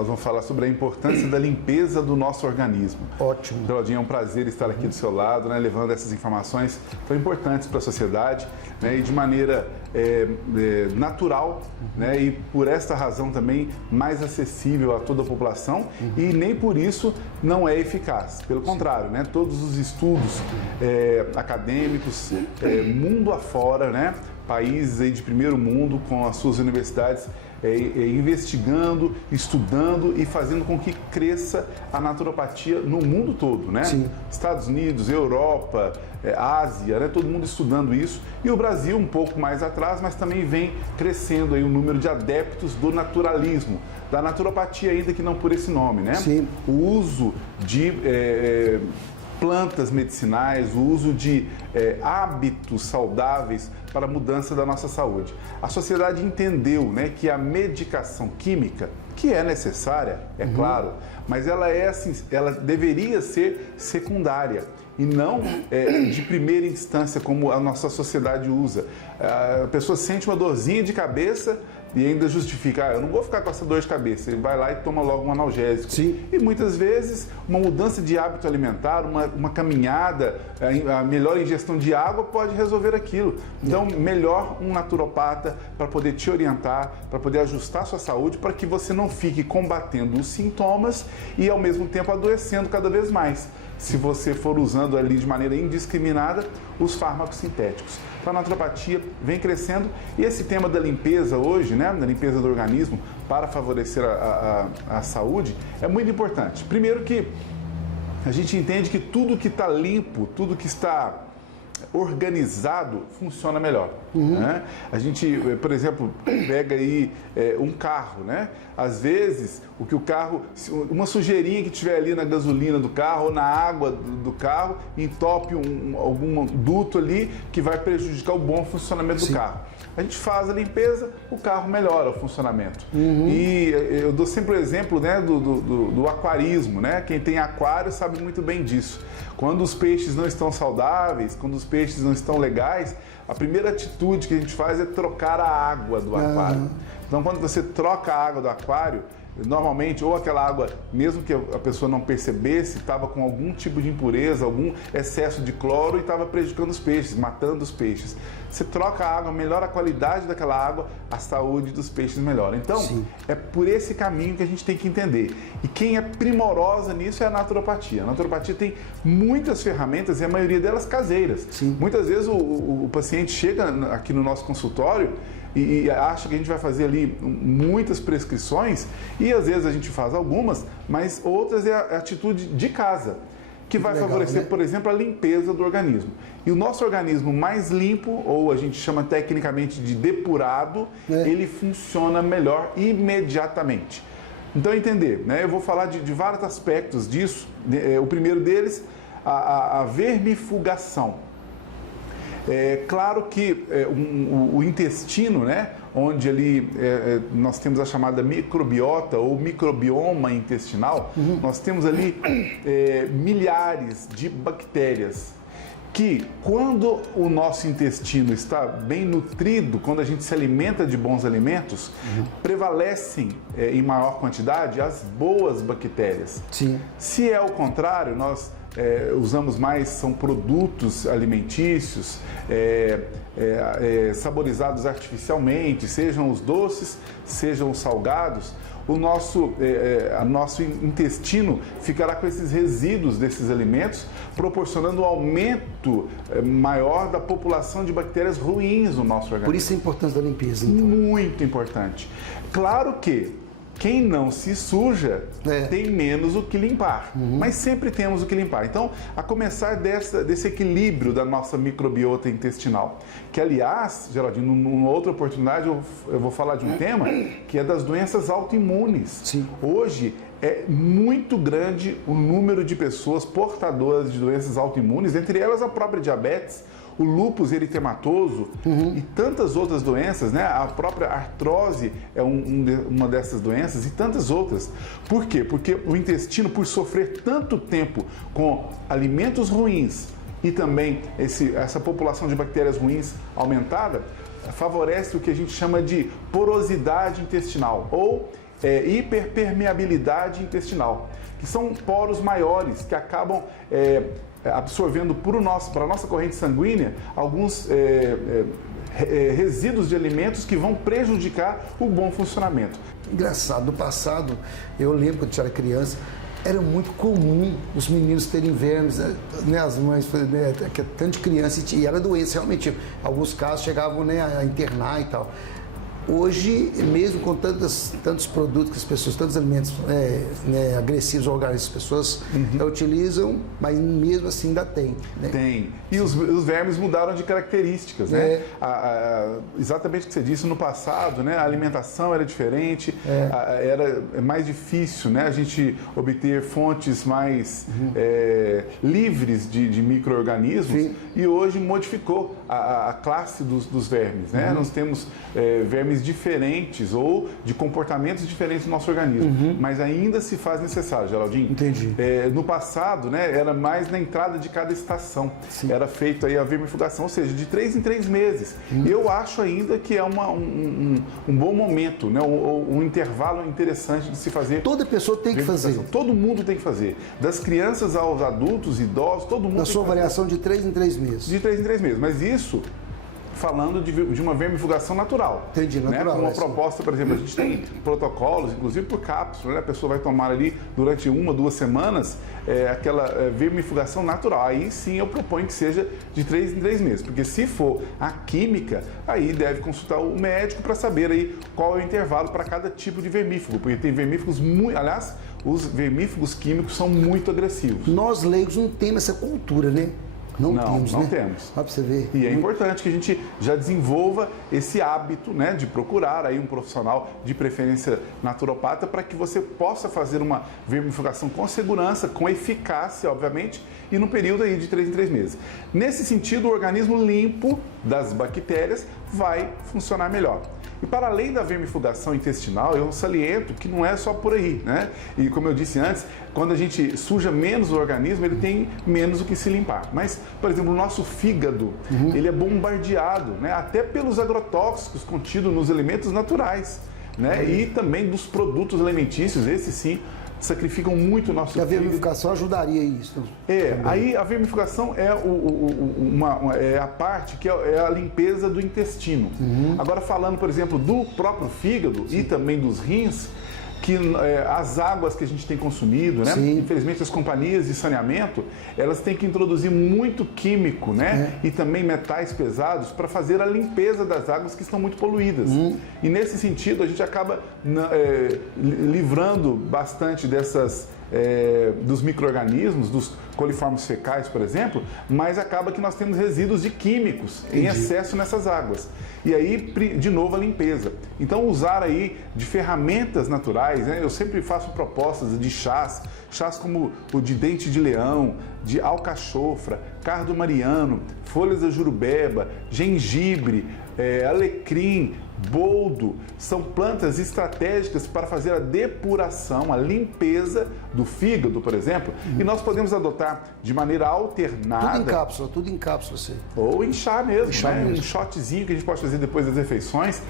nós vamos falar sobre a importância da limpeza do nosso organismo. Ótimo. Geraldinho, é um prazer estar aqui do seu lado, né, levando essas informações tão importantes para a sociedade, né, e de maneira natural, né, e por esta razão também mais acessível a toda a população, e nem por isso não é eficaz. Pelo contrário, né, todos os estudos acadêmicos, mundo afora, né, países aí de primeiro mundo com as suas universidades investigando, estudando e fazendo com que cresça a naturopatia no mundo todo, né? Sim. Estados Unidos, Europa, Ásia, né? Todo mundo estudando isso. E o Brasil um pouco mais atrás, mas também vem crescendo aí o número de adeptos do naturalismo, da naturopatia ainda que não por esse nome, né? Sim. O uso de plantas medicinais, o uso de hábitos saudáveis para a mudança da nossa saúde. A sociedade entendeu, né, que a medicação química, que é necessária, é claro, mas ela ela deveria ser secundária e não de primeira instância como a nossa sociedade usa. A pessoa sente uma dorzinha de cabeça e ainda justifica, eu não vou ficar com essa dor de cabeça, ele vai lá e toma logo um analgésico. Sim. E muitas vezes uma mudança de hábito alimentar, uma caminhada, a melhor ingestão de água pode resolver aquilo. Então, melhor um naturopata para poder te orientar, para poder ajustar a sua saúde, para que você não fique combatendo os sintomas e ao mesmo tempo adoecendo cada vez mais, se você for usando ali de maneira indiscriminada os fármacos sintéticos. Então, a naturopatia vem crescendo e esse tema da limpeza hoje, né, da limpeza do organismo para favorecer a saúde é muito importante. Primeiro que a gente entende que tudo que está limpo, tudo que está organizado funciona melhor. Né? A gente, por exemplo, pega aí um carro, né? Às vezes, uma sujeirinha que tiver ali na gasolina do carro ou na água do carro, entope algum duto ali que vai prejudicar o bom funcionamento do carro. A gente faz a limpeza, o carro melhora o funcionamento. E eu dou sempre o exemplo, né, do aquarismo, né? Quem tem aquário sabe muito bem disso. Quando os peixes não estão saudáveis, quando os peixes não estão legais, a primeira atitude que a gente faz é trocar a água do aquário. Então, quando você troca a água do aquário, normalmente, ou aquela água, mesmo que a pessoa não percebesse, estava com algum tipo de impureza, algum excesso de cloro e estava prejudicando os peixes, matando os peixes. Você troca a água, melhora a qualidade daquela água, a saúde dos peixes melhora. Então, é por esse caminho que a gente tem que entender. E quem é primorosa nisso é a naturopatia. A naturopatia tem muitas ferramentas e a maioria delas caseiras. Muitas vezes o paciente chega aqui no nosso consultório e acha que a gente vai fazer ali muitas prescrições e às vezes a gente faz algumas, mas outras é a atitude de casa, que vai favorecer, né, por exemplo, a limpeza do organismo. E o nosso organismo mais limpo, ou a gente chama tecnicamente de depurado, ele funciona melhor imediatamente. Então, entender, né? Eu vou falar de vários aspectos disso. O primeiro deles, a vermifugação. É claro que o intestino, né, onde ali nós temos a chamada microbiota ou microbioma intestinal, nós temos ali milhares de bactérias que, quando o nosso intestino está bem nutrido, quando a gente se alimenta de bons alimentos, prevalecem em maior quantidade as boas bactérias. Se é o contrário, nós usamos mais, são produtos alimentícios, saborizados artificialmente, sejam os doces, sejam os salgados, o nosso intestino ficará com esses resíduos desses alimentos, proporcionando um aumento maior da população de bactérias ruins no nosso organismo. Por isso a importância da limpeza, então. Muito importante. Claro que quem não se suja tem menos o que limpar, mas sempre temos o que limpar. Então, a começar desse equilíbrio da nossa microbiota intestinal, que aliás, Geraldinho, numa outra oportunidade eu vou falar de um tema que é das doenças autoimunes. Hoje é muito grande o número de pessoas portadoras de doenças autoimunes, entre elas a própria diabetes, o lúpus eritematoso e tantas outras doenças, né? A própria artrose é uma dessas doenças e tantas outras. Por quê? Porque o intestino, por sofrer tanto tempo com alimentos ruins e também essa população de bactérias ruins aumentada, favorece o que a gente chama de porosidade intestinal ou hiperpermeabilidade intestinal, que são poros maiores que acabam absorvendo para a nossa corrente sanguínea alguns resíduos de alimentos que vão prejudicar o bom funcionamento. Engraçado, no passado, eu lembro quando eu era criança, era muito comum os meninos terem vermes, né, as mães, né, tanto de criança, e era doença, realmente, alguns casos chegavam, né, a internar e tal. Hoje, mesmo com tantos produtos que as pessoas, tantos alimentos agressivos ao organismo, as pessoas utilizam, mas mesmo assim ainda tem. Né? Tem. E os vermes mudaram de características, né? Exatamente o que você disse, no passado, né, a alimentação era diferente, era mais difícil, né, a gente obter fontes mais livres de micro-organismos, e hoje modificou a classe dos vermes, né? Nós temos vermes diferentes ou de comportamentos diferentes do nosso organismo, mas ainda se faz necessário, Geraldinho. Entendi. No passado, né, era mais na entrada de cada estação. Sim. Era feito aí a vermifugação, ou seja, de 3 em 3 meses. Eu acho ainda que é um bom momento, né, um intervalo interessante de se fazer. Toda pessoa tem que fazer. Todo mundo tem que fazer. Das crianças aos adultos, idosos, todo mundo tem que fazer. Na sua variação de 3 em 3 meses. De 3 em 3 meses. Mas isso falando de uma vermifugação natural. Entendi, natural. Né? Uma proposta, por exemplo, a gente tem protocolos, inclusive por cápsula, né? A pessoa vai tomar ali durante 1 ou 2 semanas aquela vermifugação natural. Aí sim eu proponho que seja de 3 em 3 meses, porque se for a química, aí deve consultar o médico para saber aí qual é o intervalo para cada tipo de vermífugo, porque tem vermífugos muito, aliás, os vermífugos químicos são muito agressivos. Nós leigos não temos essa cultura, né? Não temos. Olha pra você ver. E é importante que a gente já desenvolva esse hábito, né, de procurar aí um profissional, de preferência naturopata, para que você possa fazer uma vermifugação com segurança, com eficácia, obviamente, e no período aí de 3 em 3 meses. Nesse sentido, o organismo limpo das bactérias vai funcionar melhor. E para além da vermifugação intestinal, eu saliento que não é só por aí, né? E como eu disse antes, quando a gente suja menos o organismo, ele tem menos o que se limpar. Mas, por exemplo, o nosso fígado, ele é bombardeado, né, até pelos agrotóxicos contidos nos alimentos naturais, né? E também dos produtos alimentícios, esses sim, sacrificam muito o nosso fígado. E a vermifugação ajudaria isso? Aí a vermifugação é a parte que é a limpeza do intestino. Agora, falando, por exemplo, do próprio fígado e também dos rins, que as águas que a gente tem consumido, né? Infelizmente as companhias de saneamento, elas têm que introduzir muito químico, né? E também metais pesados para fazer a limpeza das águas que estão muito poluídas. E nesse sentido a gente acaba livrando bastante dos micro-organismos, dos coliformes fecais, por exemplo, mas acaba que nós temos resíduos de químicos em excesso nessas águas. E aí, de novo, a limpeza. Então, usar aí de ferramentas naturais, né? Eu sempre faço propostas de chás como o de dente de leão, de alcachofra, cardo mariano, folhas da jurubeba, gengibre, alecrim, boldo, são plantas estratégicas para fazer a depuração, a limpeza do fígado, por exemplo, e nós podemos adotar de maneira alternada. Tudo em cápsula, sim. Ou em chá mesmo, né? Um shotzinho que a gente pode fazer depois das refeições.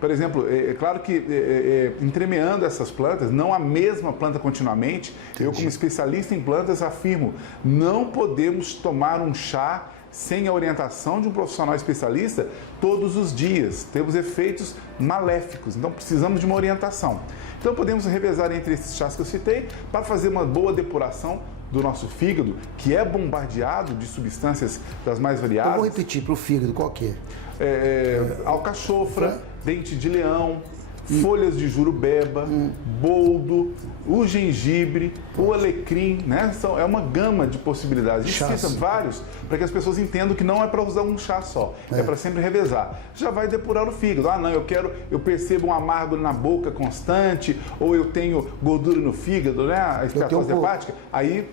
Por exemplo, é claro que entremeando essas plantas, não a mesma planta continuamente. Entendi. Eu, como especialista em plantas, afirmo, não podemos tomar um chá sem a orientação de um profissional especialista todos os dias. Temos efeitos maléficos, então precisamos de uma orientação. Então podemos revezar entre esses chás que eu citei para fazer uma boa depuração do nosso fígado, que é bombardeado de substâncias das mais variadas. Eu vou repetir para o fígado, qual que é? Alcachofra, dente de leão, folhas de jurubeba, boldo, o gengibre, o alecrim, né? É uma gama de possibilidades. A gente cita vários para que as pessoas entendam que não é para usar um chá só, é para sempre revezar. Já vai depurar o fígado. Ah, não, eu percebo um amargo na boca constante, ou eu tenho gordura no fígado, né? A esteatose hepática. Aí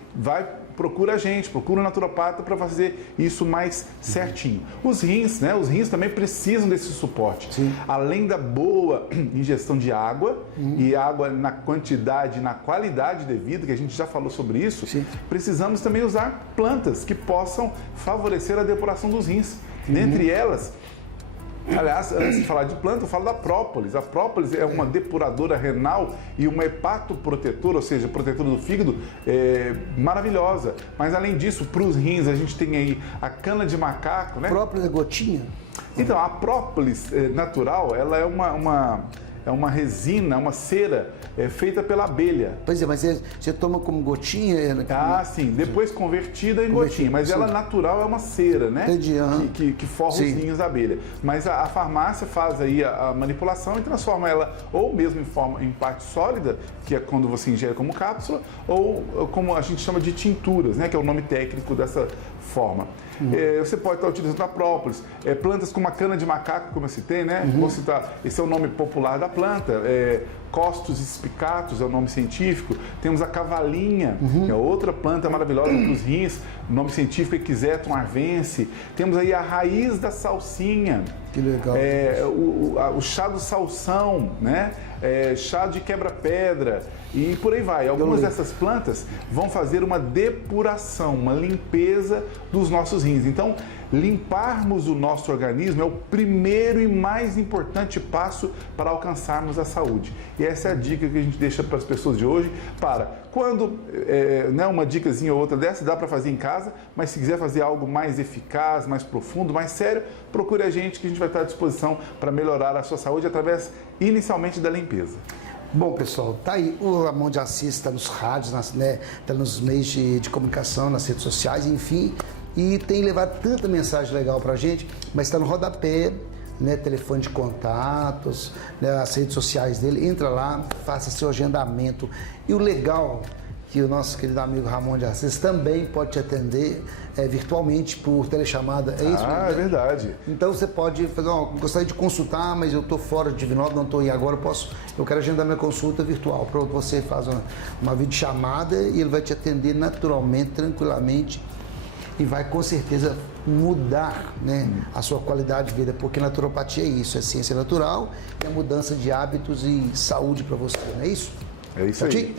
procura a gente, procura o naturopata para fazer isso mais certinho. Os rins, né? Os rins também precisam desse suporte. Além da boa ingestão de água, e água na quantidade, na qualidade devida, que a gente já falou sobre isso, precisamos também usar plantas que possam favorecer a depuração dos rins. Dentre elas, Aliás, antes de falar de planta, eu falo da própolis. A própolis é uma depuradora renal e uma hepatoprotetora, ou seja, protetora do fígado, maravilhosa. Mas além disso, para os rins, a gente tem aí a cana de macaco, né? Própolis é gotinha? Então, a própolis natural, ela é uma resina, uma cera feita pela abelha. Pois é, mas você toma como gotinha? Ah, sim. Depois convertida em gotinha. Mas ela natural é uma cera, né? Entendi. Que forra os ninhos da abelha. Mas a farmácia faz aí a manipulação e transforma ela ou mesmo em parte sólida, que é quando você ingere como cápsula, ou como a gente chama de tinturas, né? Que é o nome técnico dessa forma. Você pode estar utilizando a própolis. Plantas como a cana de macaco, como eu citei, né? Vou citar, esse é o nome popular da planta. Costus spicatus é o nome científico. Temos a cavalinha, que é outra planta maravilhosa para os rins. O nome científico é Equisetum arvense. Temos aí a raiz da salsinha. Que legal. O chá do salsão, né? Chá de quebra-pedra e por aí vai. Algumas dessas plantas vão fazer uma depuração, uma limpeza dos nossos rins. Então, limparmos o nosso organismo é o primeiro e mais importante passo para alcançarmos a saúde. E essa é a dica que a gente deixa para as pessoas de hoje. Quando uma dicasinha ou outra dessa dá para fazer em casa, mas se quiser fazer algo mais eficaz, mais profundo, mais sério, procure a gente que a gente vai estar à disposição para melhorar a sua saúde através, inicialmente, da limpeza. Bom, pessoal, tá aí. O Ramon de Assis está nos rádios, está nos meios de comunicação, nas redes sociais, enfim, e tem levado tanta mensagem legal para a gente, mas está no rodapé, né, telefone de contatos, né, as redes sociais dele. Entra lá, faça seu agendamento. E o legal que o nosso querido amigo Ramon de Assis também pode te atender virtualmente por telechamada, é isso? É verdade. Então você pode fazer, gostaria de consultar, mas eu estou fora de Divinópolis, não estou aí agora, eu quero agendar minha consulta virtual. Pronto, você faz uma videochamada e ele vai te atender naturalmente, tranquilamente, e vai com certeza mudar, né, a sua qualidade de vida, porque naturopatia é isso, é ciência natural, é a mudança de hábitos e saúde para você, não é isso? É isso aí.